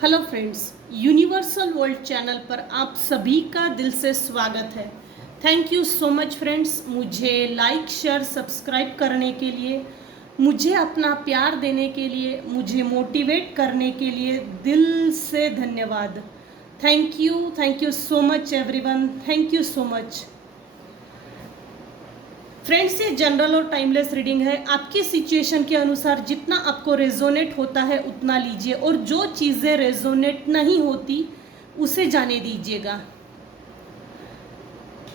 Hello friends, universal world channel पर आप सभी का दिल से स्वागत है। Thank you so much friends, मुझे लाइक शेयर सब्सक्राइब करने के लिए, मुझे अपना प्यार देने के लिए, मुझे मोटिवेट करने के लिए दिल से धन्यवाद। Thank you so much everyone, thank you so much friends. ये जनरल और टाइमलेस रीडिंग है। आपकी सिचुएशन के अनुसार जितना आपको रेजोनेट होता है उतना लीजिए, और जो चीज़ें रेजोनेट नहीं होती उसे जाने दीजिएगा।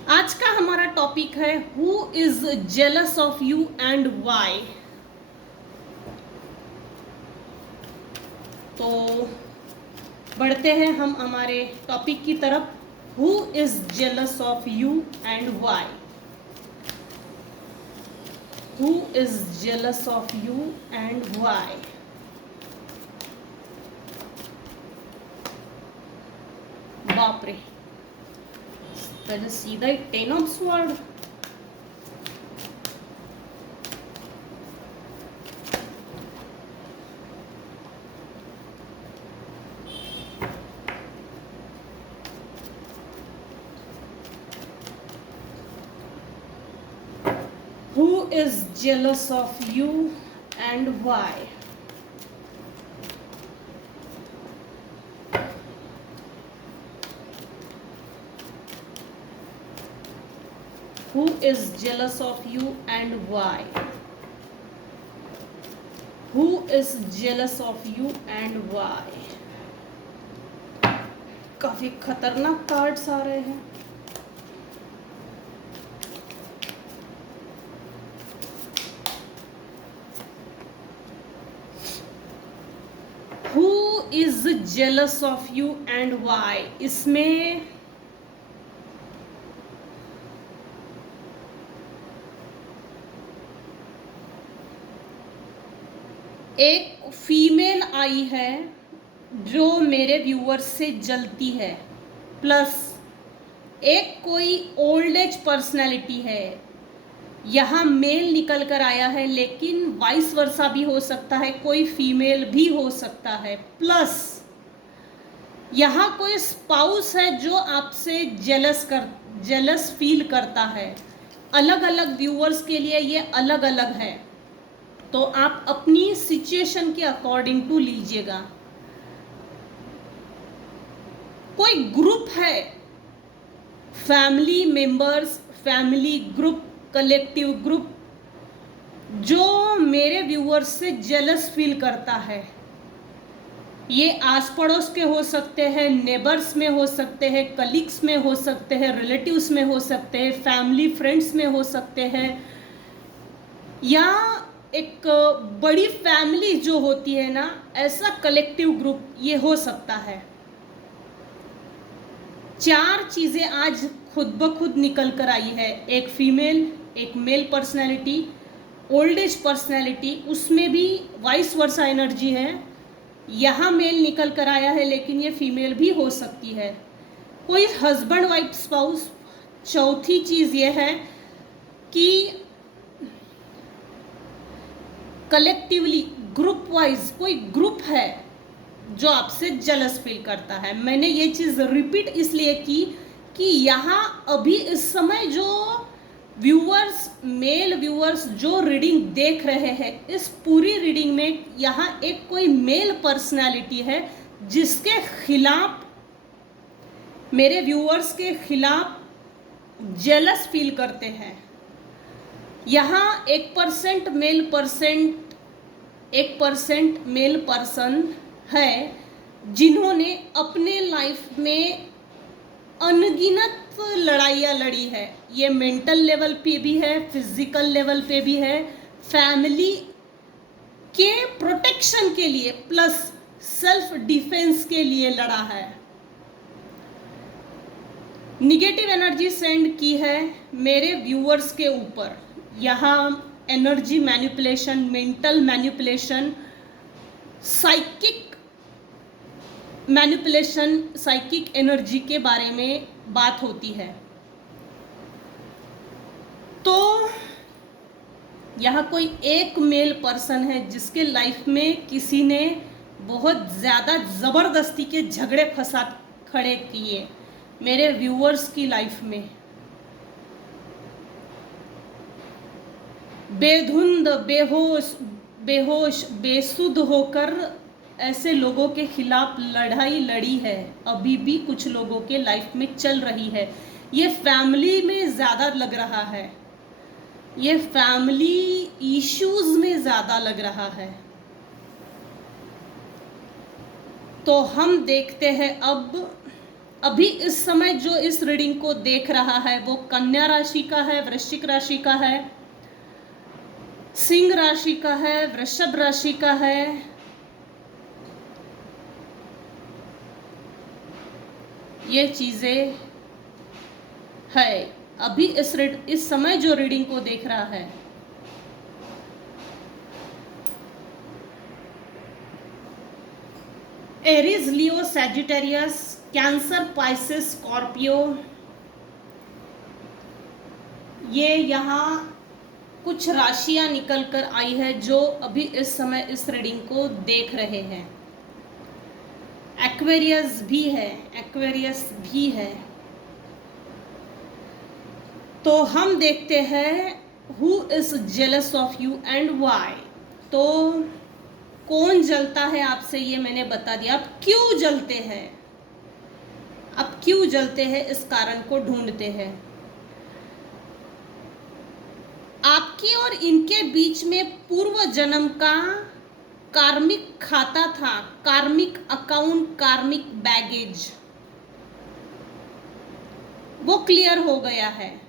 आज का हमारा टॉपिक है who is jealous of you and why. तो बढ़ते हैं हम हमारे टॉपिक की तरफ। Who is jealous of you and why. Who is jealous of you and why? बाप रे, पहले सीधा ही 10 of sword. Who is jealous of you and why? Who is jealous of you and why? Who is jealous of you and why? काफी खतरनाक cards आ रहे हैं। Who is jealous of you and why? इसमें एक female I है जो मेरे viewers से जलती है, प्लस एक कोई ओल्ड एज पर्सनैलिटी है। यहाँ मेल निकल कर आया है, लेकिन वाइस वर्सा भी हो सकता है, कोई फीमेल भी हो सकता है। प्लस यहाँ कोई स्पाउस है जो आपसे जेलस फील करता है। अलग अलग व्यूअर्स के लिए ये अलग अलग है, तो आप अपनी सिचुएशन के अकॉर्डिंग टू लीजिएगा। कोई ग्रुप है, family members, family group, collective group, जो मेरे व्यूअर्स से जेलस फील करता है। ये आस पड़ोस के हो सकते हैं, नेबर्स में हो सकते हैं, कलीग्स में हो सकते हैं, रिलेटिव्स में हो सकते हैं, फैमिली फ्रेंड्स में हो सकते हैं, या एक बड़ी फैमिली जो होती है ना, ऐसा कलेक्टिव ग्रुप ये हो सकता है। चार चीज़ें आज खुद ब खुद निकल कर आई है। एक फीमेल, एक male personality, old age personality, उसमें भी वाइस वर्सा एनर्जी है। यहाँ मेल निकल कर आया है, लेकिन ये फीमेल भी हो सकती है। कोई हस्बैंड वाइफ स्पाउस। चौथी चीज़ ये है कि कलेक्टिवली, ग्रुप वाइज कोई ग्रुप है जो आपसे जेलस फील करता है। मैंने ये चीज़ रिपीट इसलिए की कि यहाँ अभी इस समय जो व्यूअर्स, मेल व्यूअर्स जो रीडिंग देख रहे हैं, इस पूरी रीडिंग में यहाँ एक कोई मेल पर्सनालिटी है जिसके खिलाफ, मेरे व्यूअर्स के खिलाफ जेलस फील करते हैं। यहाँ 1% मेल पर्सन है जिन्होंने अपने लाइफ में अनगिनत लड़ाइयाँ लड़ी है। ये मेंटल लेवल पे भी है, फिजिकल लेवल पे भी है, फैमिली के प्रोटेक्शन के लिए प्लस सेल्फ डिफेंस के लिए लड़ा है। निगेटिव एनर्जी सेंड की है मेरे व्यूअर्स के ऊपर। यहाँ energy manipulation, mental manipulation, psychic manipulation, psychic energy के बारे में बात होती है। तो यहाँ कोई एक मेल पर्सन है जिसके लाइफ में किसी ने बहुत ज़्यादा ज़बरदस्ती के झगड़े फसाद खड़े किए मेरे व्यूअर्स की लाइफ में। बेधुंद, बेहोश, बेसुध होकर ऐसे लोगों के खिलाफ लड़ाई लड़ी है, अभी भी कुछ लोगों के लाइफ में चल रही है। ये फैमिली में ज़्यादा लग रहा है, ये फैमिली इश्यूज में ज़्यादा लग रहा है। तो हम देखते हैं अभी इस समय जो इस रीडिंग को देख रहा है वो कन्या राशि का है, वृश्चिक राशि का है, सिंह राशि का है, वृषभ राशि का है, ये चीजें है। अभी इस समय जो रीडिंग को देख रहा है, एरीज, लियो, सैजिटेरियस, कैंसर, पाइसेस, स्कॉर्पियो, ये यहाँ कुछ राशियां निकल कर आई है जो अभी इस समय इस रीडिंग को देख रहे हैं। एक्वेरियस भी है। तो हम देखते हैं who is jealous of you and why. तो कौन जलता है आपसे, ये मैंने बता दिया। आप क्यों जलते हैं, इस कारण को ढूंढते हैं। आपके और इनके बीच में पूर्व जन्म का कार्मिक खाता था, कार्मिक अकाउंट, कार्मिक बैगेज, वो क्लियर हो गया है।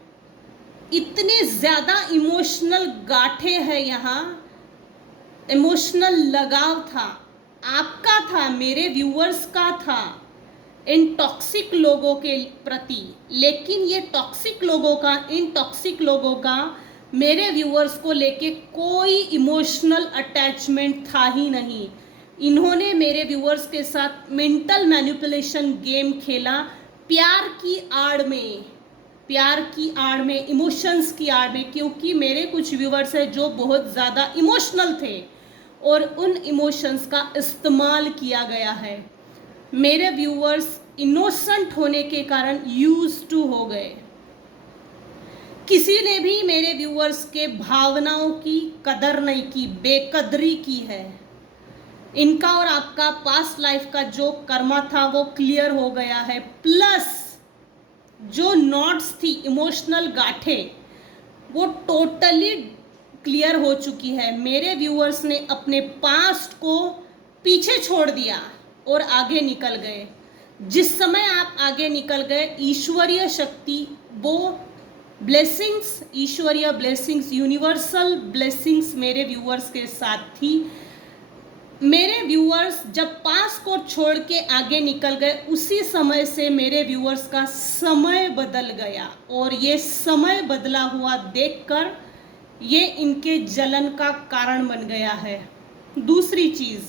इतने ज्यादा इमोशनल गांठे हैं यहाँ, इमोशनल लगाव था, आपका था, मेरे व्यूअर्स का था इन टॉक्सिक लोगों के प्रति। लेकिन ये इन टॉक्सिक लोगों का मेरे व्यूअर्स को लेके कोई इमोशनल अटैचमेंट था ही नहीं। इन्होंने मेरे व्यूअर्स के साथ मेंटल मैनिपुलेशन गेम खेला, प्यार की आड़ में, इमोशंस की आड़ में। क्योंकि मेरे कुछ व्यूअर्स हैं जो बहुत ज़्यादा इमोशनल थे और उन इमोशंस का इस्तेमाल किया गया है। मेरे व्यूअर्स इनोसेंट होने के कारण यूज्ड टू हो गए। किसी ने भी मेरे व्यूअर्स के भावनाओं की कदर नहीं की, बेकदरी की है। इनका और आपका पास्ट लाइफ का जो कर्मा था वो क्लियर हो गया है। प्लस जो नॉट्स थी, इमोशनल गांठे, वो टोटली क्लियर हो चुकी है। मेरे व्यूअर्स ने अपने पास्ट को पीछे छोड़ दिया और आगे निकल गए। जिस समय आप आगे निकल गए, ईश्वरीय शक्ति, वो ब्लेसिंग्स, ईश्वरीय ब्लेसिंग्स, यूनिवर्सल ब्लेसिंग्स मेरे व्यूअर्स के साथ थी। मेरे व्यूअर्स जब पास को छोड़ के आगे निकल गए, उसी समय से मेरे व्यूअर्स का समय बदल गया और ये समय बदला हुआ देखकर ये इनके जलन का कारण बन गया है। दूसरी चीज़,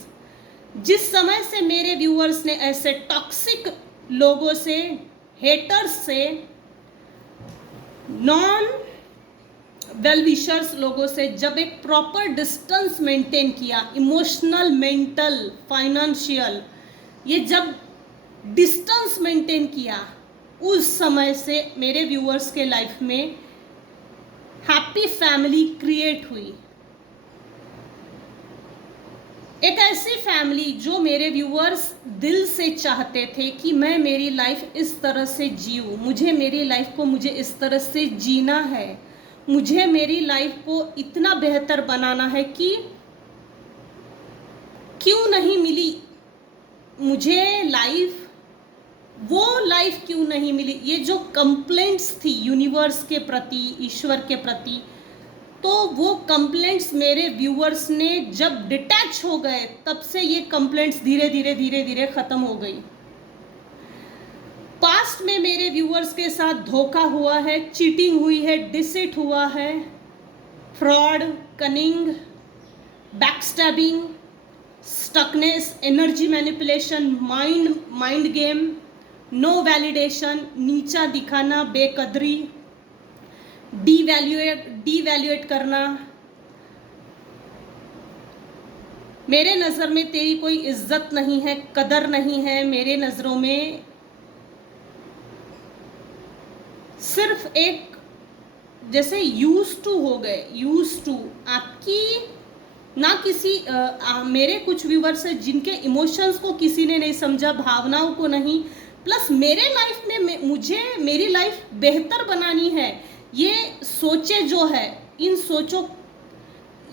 जिस समय से मेरे व्यूअर्स ने ऐसे टॉक्सिक लोगों से, हेटर्स से, नॉन वेल विशर्स लोगों से जब एक प्रॉपर डिस्टेंस मेंटेन किया, इमोशनल, मेंटल, फाइनेंशियल, ये जब डिस्टेंस मेंटेन किया, उस समय से मेरे व्यूअर्स के लाइफ में हैप्पी फैमिली क्रिएट हुई। एक ऐसी फैमिली जो मेरे व्यूअर्स दिल से चाहते थे कि मैं मेरी लाइफ इस तरह से जीऊँ, मुझे मेरी लाइफ को मुझे इस तरह से जीना है, मुझे मेरी लाइफ को इतना बेहतर बनाना है कि क्यों नहीं मिली मुझे लाइफ, वो लाइफ क्यों नहीं मिली। ये जो कंप्लेंट्स थी यूनिवर्स के प्रति, ईश्वर के प्रति, तो वो कंप्लेंट्स मेरे व्यूअर्स ने जब डिटैच हो गए, तब से ये कंप्लेंट्स धीरे धीरे खत्म हो गई। पास्ट में मेरे व्यूअर्स के साथ धोखा हुआ है, चीटिंग हुई है, डिसिट हुआ है, fraud, cunning, backstabbing, stuckness, energy manipulation, mind game, no validation, नीचा दिखाना, बेकदरी, डीवैल्यूएट करना, मेरे नज़र में तेरी कोई इज्जत नहीं है, कदर नहीं है। मेरे नज़रों में सिर्फ एक जैसे यूज टू हो गए, यूज टू। आपकी ना किसी मेरे कुछ व्यूवर्स हैं जिनके इमोशंस को किसी ने नहीं समझा, भावनाओं को नहीं। प्लस मेरे लाइफ में मुझे मेरी लाइफ बेहतर बनानी है, ये सोचे जो है, इन सोचों,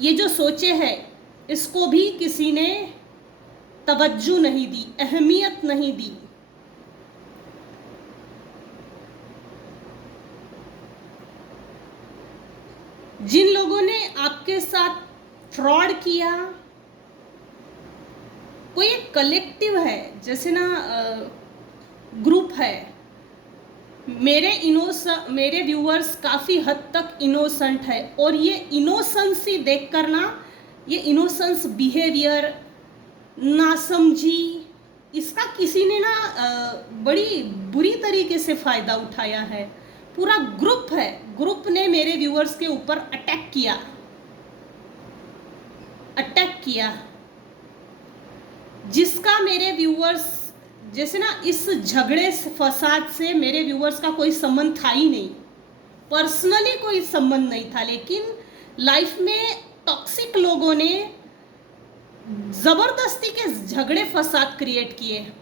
ये जो सोचे है, इसको भी किसी ने तवज्जो नहीं दी, अहमियत नहीं दी। जिन लोगों ने आपके साथ फ्रॉड किया, कोई एक कलेक्टिव है, जैसे ना ग्रुप है। मेरे व्यूअर्स काफ़ी हद तक इनोसेंट है, और ये इनोसेंसी देख कर ना, ये इनोसेंस बिहेवियर, नासमझी, इसका किसी ने ना बड़ी बुरी तरीके से फ़ायदा उठाया है। पूरा ग्रुप है, ग्रुप ने मेरे व्यूअर्स के ऊपर अटैक किया, जिसका मेरे व्यूअर्स, जैसे ना इस झगड़े फसाद से मेरे व्यूअर्स का कोई संबंध था ही नहीं, पर्सनली कोई संबंध नहीं था। लेकिन लाइफ में टॉक्सिक लोगों ने जबरदस्ती के झगड़े फसाद क्रिएट किए,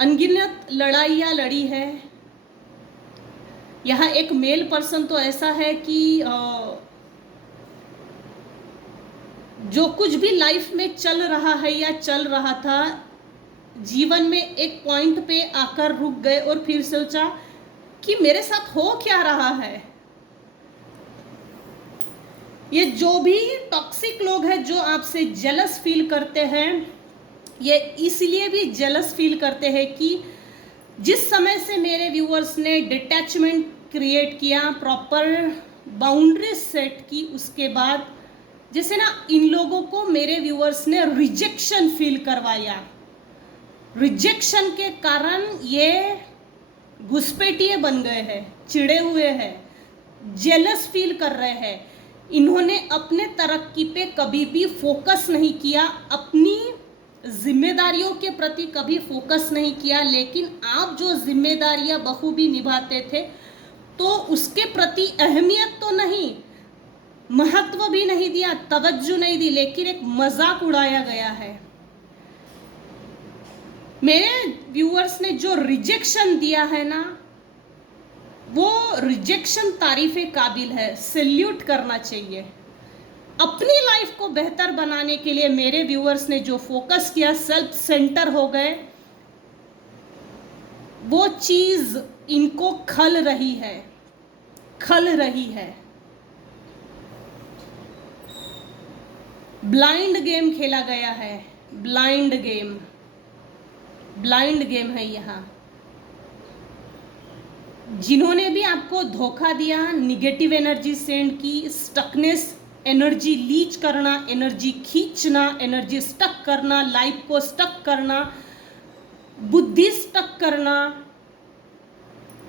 अनगिनत लड़ाइयाँ लड़ी है। यहाँ एक मेल पर्सन तो ऐसा है कि जो कुछ भी लाइफ में चल रहा है या चल रहा था, जीवन में एक पॉइंट पे आकर रुक गए और फिर सोचा कि मेरे साथ हो क्या रहा है। ये जो भी टॉक्सिक लोग हैं जो आपसे जेलस फील करते हैं, ये इसलिए भी जेलस फील करते हैं कि जिस समय से मेरे व्यूअर्स ने डिटैचमेंट क्रिएट किया, प्रॉपर बाउंड्री सेट की, उसके बाद जैसे ना इन लोगों को मेरे व्यूअर्स ने रिजेक्शन फील करवाया। रिजेक्शन के कारण ये घुसपैठिए बन गए हैं, चिढ़े हुए हैं, जेलस फील कर रहे हैं। इन्होंने अपने तरक्की पे कभी भी फोकस नहीं किया, अपनी जिम्मेदारियों के प्रति कभी फोकस नहीं किया। लेकिन आप जो जिम्मेदारियां बखूबी निभाते थे, तो उसके प्रति अहमियत तो नहीं, महत्व भी नहीं दिया, तवज्जो नहीं दी, लेकिन एक मजाक उड़ाया गया है। मेरे व्यूअर्स ने जो रिजेक्शन दिया है ना, वो रिजेक्शन तारीफे काबिल है, सैल्यूट करना चाहिए। अपनी लाइफ को बेहतर बनाने के लिए मेरे व्यूअर्स ने जो फोकस किया, सेल्फ सेंटर हो गए, वो चीज इनको खल रही है। ब्लाइंड गेम खेला गया है, ब्लाइंड गेम है यहाँ। जिन्होंने भी आपको धोखा दिया, निगेटिव एनर्जी सेंड की, स्टकनेस, एनर्जी लीच करना, एनर्जी खींचना, एनर्जी स्टक करना, लाइफ को स्टक करना, बुद्धि स्टक करना,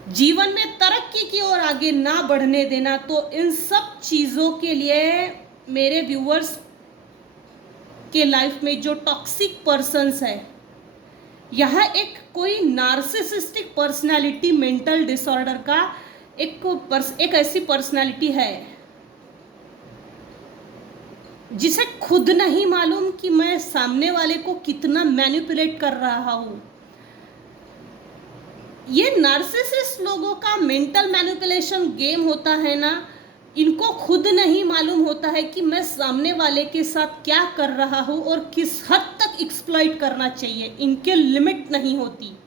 जीवन में तरक्की की ओर आगे ना बढ़ने देना, तो इन सब चीज़ों के लिए मेरे व्यूअर्स के लाइफ में जो टॉक्सिक पर्सन्स है, यह एक कोई नार्सिसिस्टिक पर्सनालिटी, मेंटल डिसऑर्डर का एक ऐसी पर्सनालिटी है जिसे खुद नहीं मालूम कि मैं सामने वाले को कितना मैनिपुलेट कर रहा हूं। ये नार्सिसिस्ट लोगों का मेंटल मैनिपुलेशन गेम होता है ना, इनको खुद नहीं मालूम होता है कि मैं सामने वाले के साथ क्या कर रहा हूँ और किस हद तक एक्सप्लॉइट करना चाहिए। इनके लिमिट नहीं होती।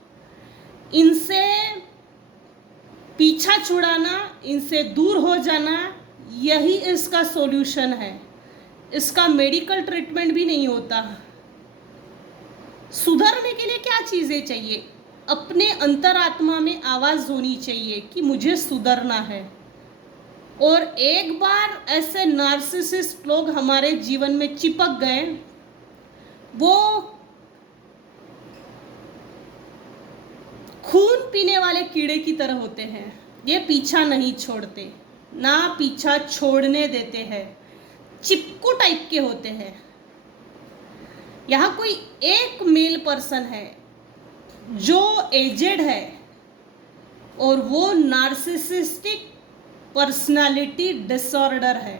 इनसे पीछा छुड़ाना, इनसे दूर हो जाना, यही इसका सॉल्यूशन है। इसका मेडिकल ट्रीटमेंट भी नहीं होता। सुधरने के लिए क्या चीज़ें चाहिए? अपने अंतरात्मा में आवाज़ होनी चाहिए कि मुझे सुधरना है। और एक बार ऐसे नार्सिसिस्ट लोग हमारे जीवन में चिपक गए, वो खून पीने वाले कीड़े की तरह होते हैं। ये पीछा नहीं छोड़ते, ना पीछा छोड़ने देते हैं। चिपकू टाइप के होते हैं। यहाँ कोई एक मेल पर्सन है जो एजेड है और वो नार्सिसिस्टिक पर्सनालिटी डिसऑर्डर है।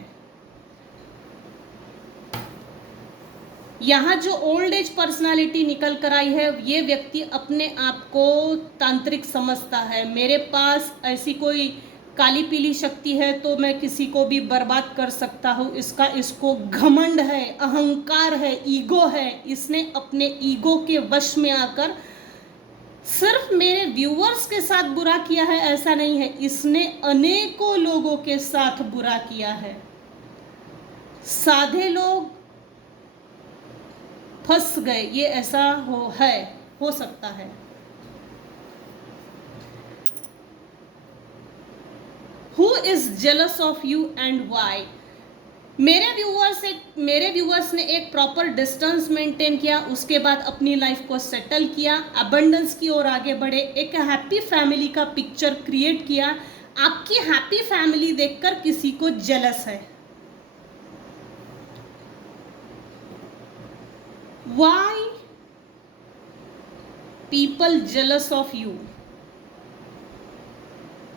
यहाँ जो ओल्ड एज पर्सनालिटी निकल कर आई है, ये व्यक्ति अपने आप को तांत्रिक समझता है। मेरे पास ऐसी कोई काली पीली शक्ति है तो मैं किसी को भी बर्बाद कर सकता हूँ, इसको घमंड है, अहंकार है, ईगो है। इसने अपने ईगो के वश में आकर सिर्फ मेरे व्यूअर्स के साथ बुरा किया है ऐसा नहीं है, इसने अनेकों लोगों के साथ बुरा किया है। साधे लोग फंस गए, ये ऐसा हो सकता है। Who is jealous of you and why? मेरे व्यूअर्स ने एक प्रॉपर डिस्टेंस मेंटेन किया, उसके बाद अपनी लाइफ को सेटल किया, अबंडेंस की ओर आगे बढ़े, एक हैप्पी फैमिली का पिक्चर क्रिएट किया। आपकी हैप्पी फैमिली देखकर किसी को जेलस है। Why people jealous of you?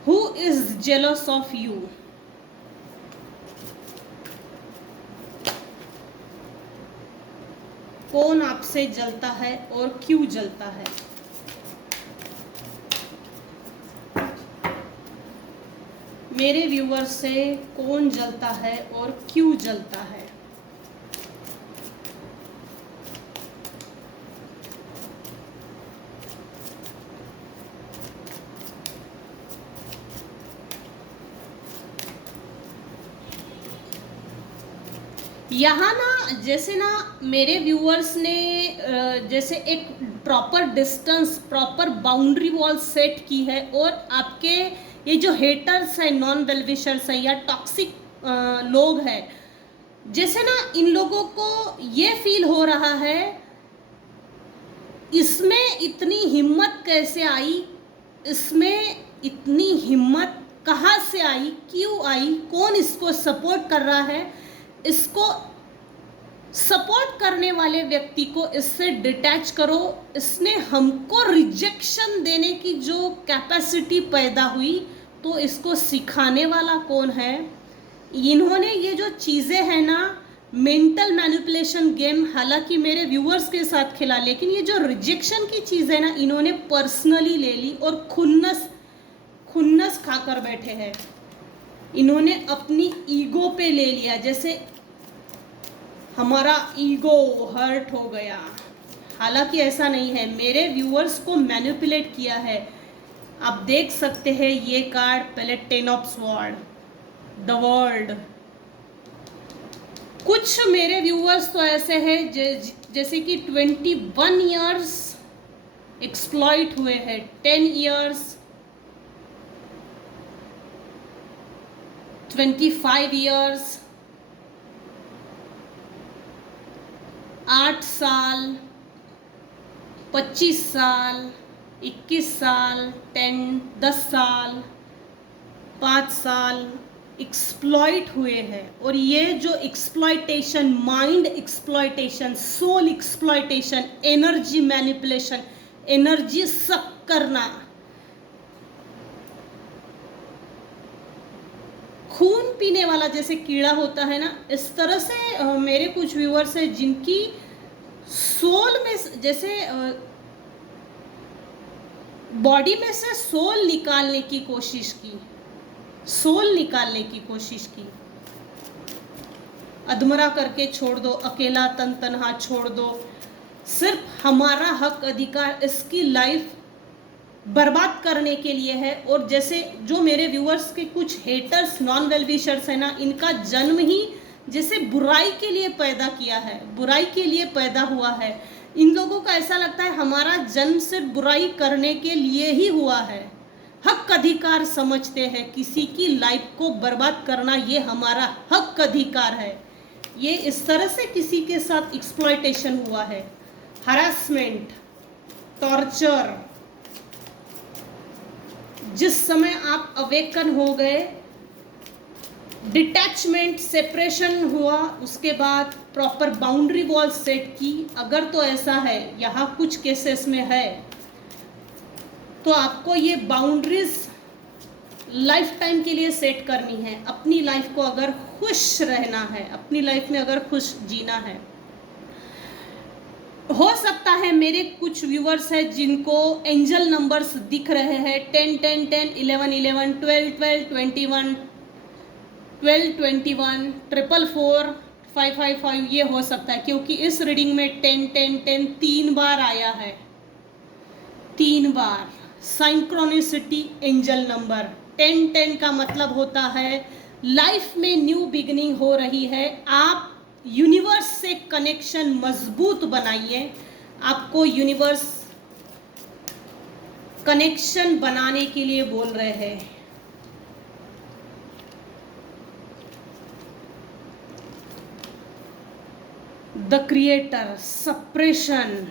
Who is jealous of you? कौन आपसे जलता है और क्यों जलता है? मेरे व्यूअर से कौन जलता है और क्यों जलता है? यहाँ ना जैसे ना मेरे व्यूअर्स ने जैसे एक proper distance, proper boundary wall set की है, और आपके ये जो हेटर्स हैं, नॉन वेल विशर्स हैं या टॉक्सिक लोग हैं, जैसे ना इन लोगों को ये फील हो रहा है इसमें इतनी हिम्मत कैसे आई, इसमें इतनी हिम्मत कहाँ से आई, क्यों आई, कौन इसको सपोर्ट कर रहा है। इसको सपोर्ट करने वाले व्यक्ति को इससे डिटैच करो। इसने हमको रिजेक्शन देने की जो कैपेसिटी पैदा हुई, तो इसको सिखाने वाला कौन है? इन्होंने ये जो चीज़ें हैं ना, मेंटल मैनिपुलेशन गेम हालांकि मेरे व्यूअर्स के साथ खेला, लेकिन ये जो रिजेक्शन की चीज़ है ना, इन्होंने पर्सनली ले ली और खुन्नस खाकर बैठे हैं। इन्होंने अपनी ईगो पे ले लिया, जैसे हमारा ईगो हर्ट हो गया। हालांकि ऐसा नहीं है, मेरे व्यूअर्स को मैनिपुलेट किया है। आप देख सकते हैं ये कार्ड, पहले 10 ऑफ स्वॉर्ड, द वर्ल्ड। कुछ मेरे व्यूअर्स तो ऐसे हैं जैसे कि 21 ईयर्स एक्सप्लॉइट हुए हैं, 10 ईयर्स, 25 ईयर्स, 8 साल, 25 साल, 21 साल, 10 साल, 5 साल एक्सप्लॉइट हुए हैं। और ये जो exploitation, mind exploitation, soul exploitation, energy manipulation, energy suck करना, खून पीने वाला जैसे कीड़ा होता है ना, इस तरह से मेरे कुछ व्यूअर्स हैं जिनकी सोल में, जैसे बॉडी में से सोल निकालने की कोशिश की, अधमरा करके छोड़ दो, अकेला तन तनहा छोड़ दो, सिर्फ हमारा हक अधिकार इसकी लाइफ बर्बाद करने के लिए है। और जैसे जो मेरे व्यूअर्स के कुछ हेटर्स, नॉन वेल विशर्स है ना, इनका जन्म ही जैसे बुराई के लिए पैदा किया है, बुराई के लिए पैदा हुआ है। इन लोगों का ऐसा लगता है हमारा जन्म सिर्फ बुराई करने के लिए ही हुआ है। हक अधिकार समझते हैं, किसी की लाइफ को बर्बाद करना ये हमारा हक अधिकार है। ये इस तरह से किसी के साथ एक्सप्लॉइटेशन हुआ है, हरासमेंट, टॉर्चर। जिस समय आप अवेकन हो गए, डिटैचमेंट, सेपरेशन हुआ, उसके बाद प्रॉपर बाउंड्री वॉल सेट की। अगर तो ऐसा है, यहाँ कुछ केसेस में है, तो आपको ये बाउंड्रीज लाइफ टाइम के लिए सेट करनी है। अपनी लाइफ को अगर खुश रहना है, अपनी लाइफ में अगर खुश जीना है। हो सकता है मेरे कुछ व्यूअर्स हैं जिनको एंजल नंबर्स दिख रहे हैं 10 10 10 11 11 12 12 21 12 21 444 5 5 5। ये हो सकता है क्योंकि इस रीडिंग में 10 10 10 3 बार आया है, 3 बार। साइंक्रोनिसिटी एंजल नंबर 10 10 का मतलब होता है लाइफ में न्यू बिगिनिंग हो रही है। आप यूनिवर्स से कनेक्शन मजबूत बनाइए। आपको यूनिवर्स कनेक्शन बनाने के लिए बोल रहे हैं। द क्रिएटर, सप्रेशन,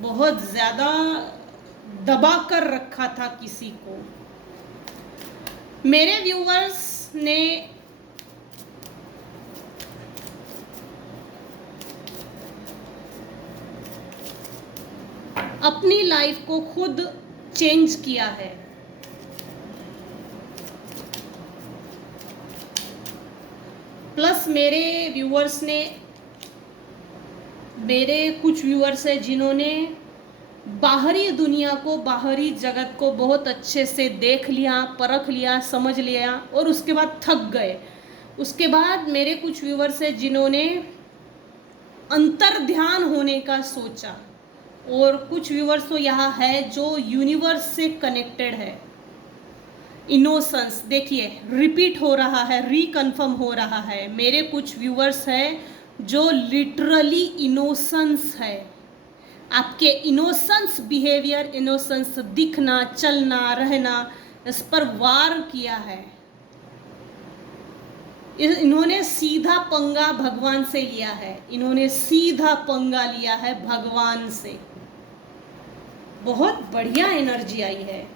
बहुत ज्यादा दबा कर रखा था किसी को। मेरे व्यूअर्स ने अपनी लाइफ को खुद चेंज किया है। प्लस मेरे व्यूअर्स ने, मेरे कुछ व्यूअर्स हैं जिन्होंने बाहरी दुनिया को, बाहरी जगत को बहुत अच्छे से देख लिया, परख लिया, समझ लिया और उसके बाद थक गए। उसके बाद मेरे कुछ व्यूअर्स हैं जिन्होंने अंतर ध्यान होने का सोचा, और कुछ व्यूअर्स तो यहाँ है जो यूनिवर्स से कनेक्टेड है। इनोसेंस, देखिए रिपीट हो रहा है, रिकन्फर्म हो रहा है। मेरे कुछ व्यूअर्स हैं जो लिटरली इनोसेंस है। आपके इनोसेंस बिहेवियर, इनोसेंस दिखना, चलना, रहना, इस पर वार किया है। इन्होंने सीधा पंगा भगवान से लिया है, इन्होंने सीधा पंगा लिया है भगवान से। बहुत बढ़िया एनर्जी आई है।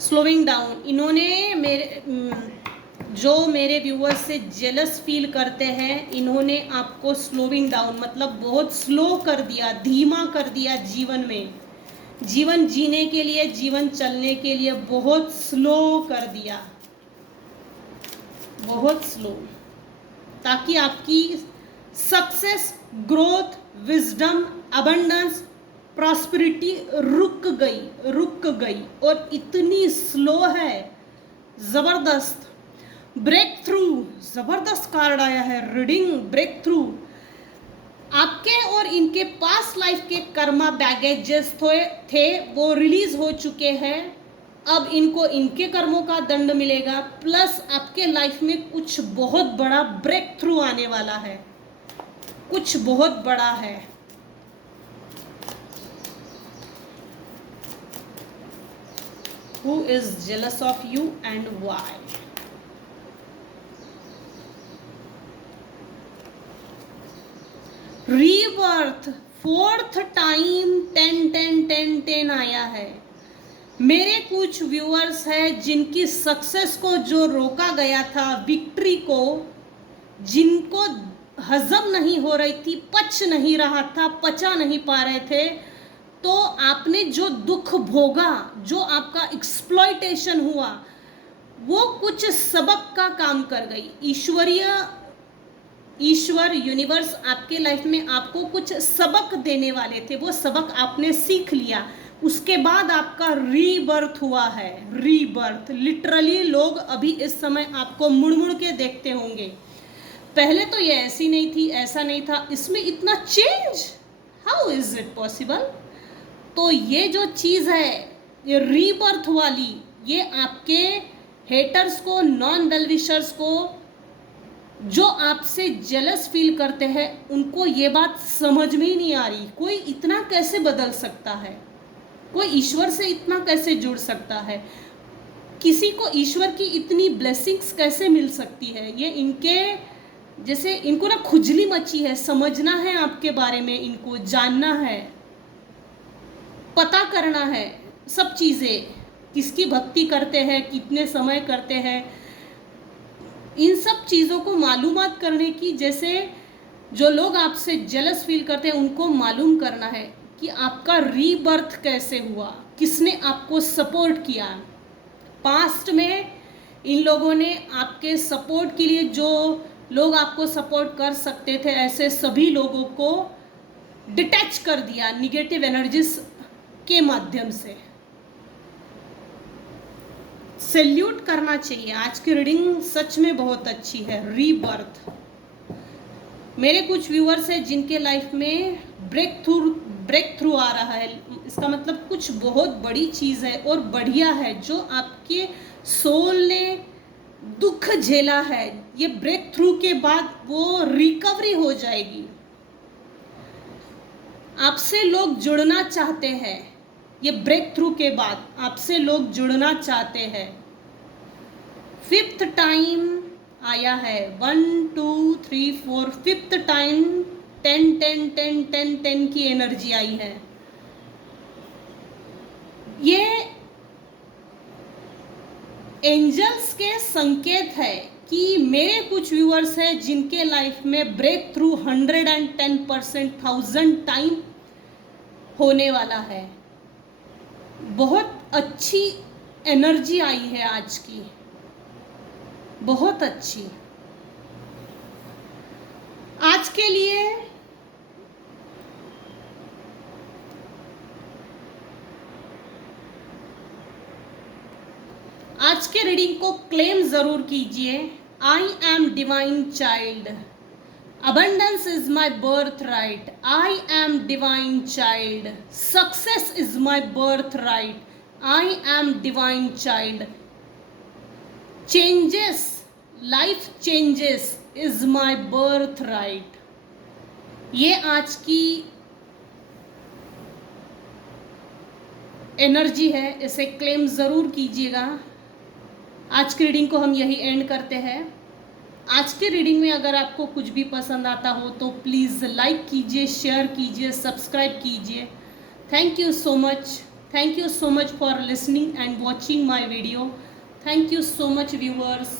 स्लोइंग डाउन, इन्होंने मेरे व्यूअर्स से जेलस फील करते हैं, इन्होंने आपको स्लोइंग डाउन मतलब बहुत स्लो कर दिया, धीमा कर दिया जीवन में। जीवन जीने के लिए, जीवन चलने के लिए बहुत स्लो कर दिया, बहुत स्लो, ताकि आपकी success, growth, wisdom, abundance, prosperity रुक गई। और इतनी स्लो है, जबरदस्त। ब्रेक थ्रू, जबरदस्त कार्ड आया है, रीडिंग ब्रेक थ्रू। आपके और इनके पास लाइफ के कर्मा बैगेजेस थे वो रिलीज हो चुके हैं। अब इनको इनके कर्मों का दंड मिलेगा, प्लस आपके लाइफ में कुछ बहुत बड़ा ब्रेक थ्रू आने वाला है, कुछ बहुत बड़ा है। Who is jealous of you and why? Rebirth, 4th time 10 10 10 10 आया है। मेरे कुछ व्यूअर्स हैं जिनकी सक्सेस को जो रोका गया था, विक्ट्री को जिनको हजम नहीं हो रही थी, पच नहीं रहा था, पचा नहीं पा रहे थे, तो आपने जो दुख भोगा, जो आपका एक्सप्लॉयटेशन हुआ, वो कुछ सबक का काम कर गई। ईश्वर, यूनिवर्स आपके लाइफ में आपको कुछ सबक देने वाले थे, वो सबक आपने सीख लिया। उसके बाद आपका रीबर्थ हुआ है। रीबर्थ लिटरली, लोग अभी इस समय आपको मुड़ मुड़ के देखते होंगे। पहले तो ये ऐसी नहीं थी, ऐसा नहीं था, इसमें इतना change, how is it possible? तो ये जो चीज़ है, ये रीबर्थ वाली, ये आपके हेटर्स को, नॉन वेलविशर्स को, जो आपसे जेलस फील करते हैं, उनको ये बात समझ में ही नहीं आ रही। कोई इतना कैसे बदल सकता है? कोई ईश्वर से इतना कैसे जुड़ सकता है? किसी को ईश्वर की इतनी ब्लेसिंग्स कैसे मिल सकती है? ये इनके जैसे इनको ना खुजली मची है, समझना है आपके बारे में, इनको जानना है, पता करना है सब चीज़ें, किसकी भक्ति करते हैं, कितने समय करते हैं, इन सब चीज़ों को मालूमात करने की। जैसे जो लोग आपसे जेलस फील करते हैं उनको मालूम करना है कि आपका रीबर्थ कैसे हुआ, किसने आपको सपोर्ट किया। पास्ट में इन लोगों ने आपके सपोर्ट के लिए, जो लोग आपको सपोर्ट कर सकते थे, ऐसे सभी लोगों को डिटैच कर दिया निगेटिव एनर्जीज के माध्यम से। सैल्यूट करना चाहिए। आज की रीडिंग सच में बहुत अच्छी है। रीबर्थ, मेरे कुछ व्यूअर्स हैं जिनके लाइफ में ब्रेक थ्रू आ रहा है। इसका मतलब कुछ बहुत बड़ी चीज़ है और बढ़िया है, जो आपके सोल ने दुख झेला है, ये ब्रेक थ्रू के बाद वो रिकवरी हो जाएगी। आपसे लोग जुड़ना चाहते हैं, ये ब्रेक थ्रू के बाद आपसे लोग जुड़ना चाहते हैं। 5th टाइम आया है, 1 2 3 4, 5th टाइम 10 10 10 10 10 की एनर्जी आई है। ये एंजल्स के संकेत है कि मेरे कुछ व्यूअर्स हैं जिनके लाइफ में ब्रेक थ्रू 110% 1000 टाइम होने वाला है। बहुत अच्छी एनर्जी आई है आज की, बहुत अच्छी। आज के लिए आज के रीडिंग को क्लेम जरूर कीजिए। I am divine child, abundance is my birthright, I am divine child, success is my birthright, I am divine child, changes, life changes is my birthright। ये आज की एनर्जी है, इसे क्लेम ज़रूर कीजिएगा। आज की रीडिंग को हम यही एंड करते हैं। आज के रीडिंग में अगर आपको कुछ भी पसंद आता हो तो प्लीज़ लाइक कीजिए, शेयर कीजिए, सब्सक्राइब कीजिए। Thank you so much for listening and watching my video. Thank you so much viewers.